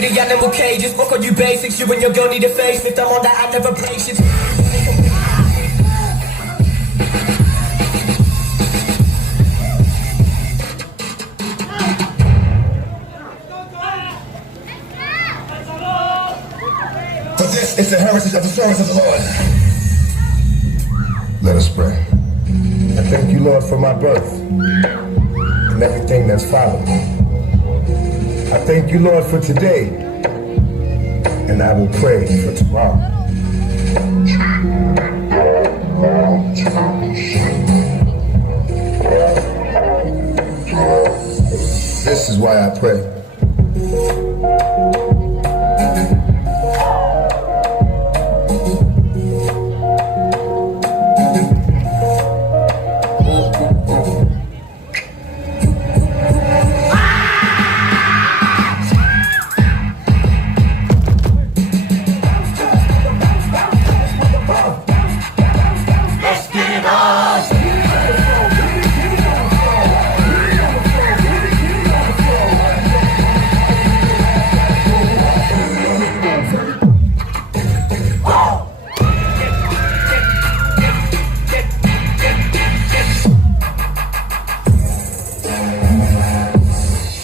with the animal cages. Fuck on you basics, you and your girl need a facelift. I'm on that, I never play shit. For this is the heritage of the service of the Lord. Let us pray. I thank you, Lord, for my birth and everything that's followed. I thank you, Lord, for today, and I will pray for tomorrow. This is why I pray.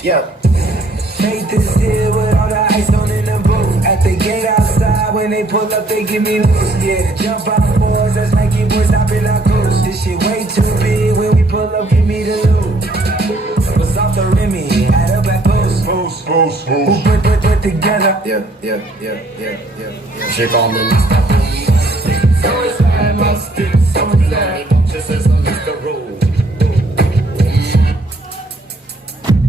Yeah. Make this deal with all the ice on in the booth. At the gate outside, when they pull up, they give me loose. Yeah, jump out boys, that's Nike boys, stop in our coast. This shit way too big, when we pull up, give me the loot. What's off the Remy, add up at post. Put together. Yeah. Shake on the list. So it's I must do something. Just as I'm Mr. Roll.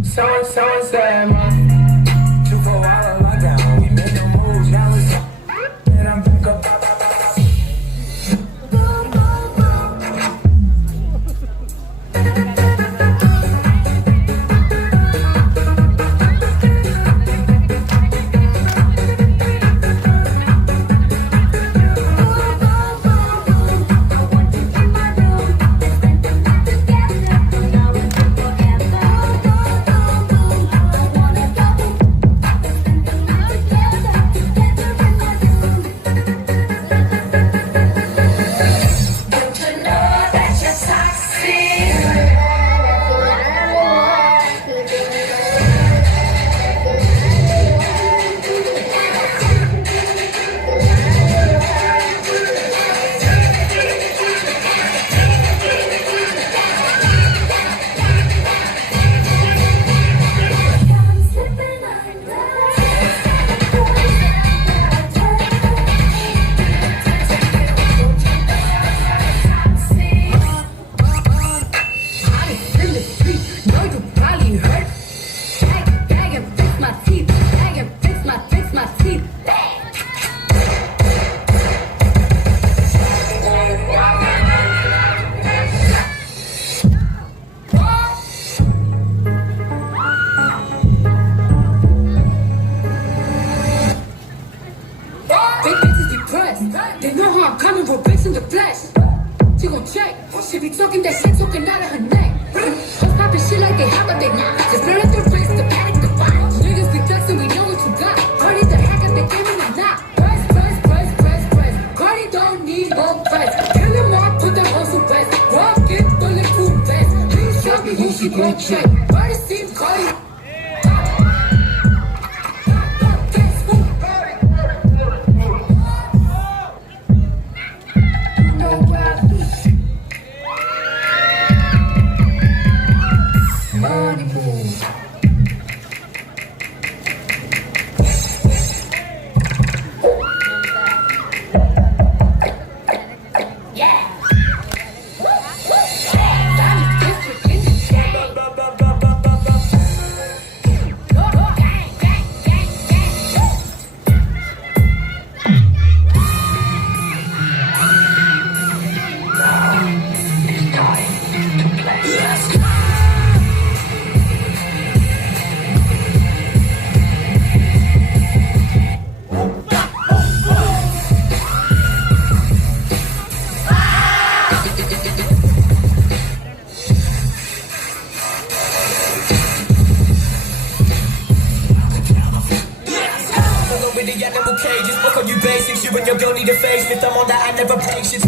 So sad, man. 2-4 hour lockdown. We made no moves, now it's up. And I'm back up. They know how I'm coming for bricks in the flesh. She gon' check. She be talking that shit talking out of her neck. Hoes popping shit like they have, but they not. Just blur at the wrist, the panic, the vibe. Niggas be flexing, we know what you got. Cardi the hack at the game and I'm not. Press. Cardi don't need no press. Kill them all, put them on some rest. Rocket, bulletproof vest. Please show me who she gon' check. Cardi seems Cardi. cages. Fuck on you basics, you and your girl need a facelift. I'm on that, I never patience.